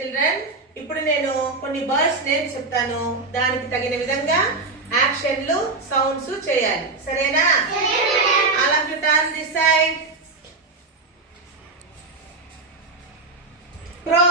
చిల్డ్రన్, ఇప్పుడు నేను కొన్ని బర్డ్స్ నేమ్స్ చెప్తాను. దానికి తగిన విధంగా యాక్షన్లు సౌండ్స్ చేయాలి. సరేనా? All of you turn this side. Crow.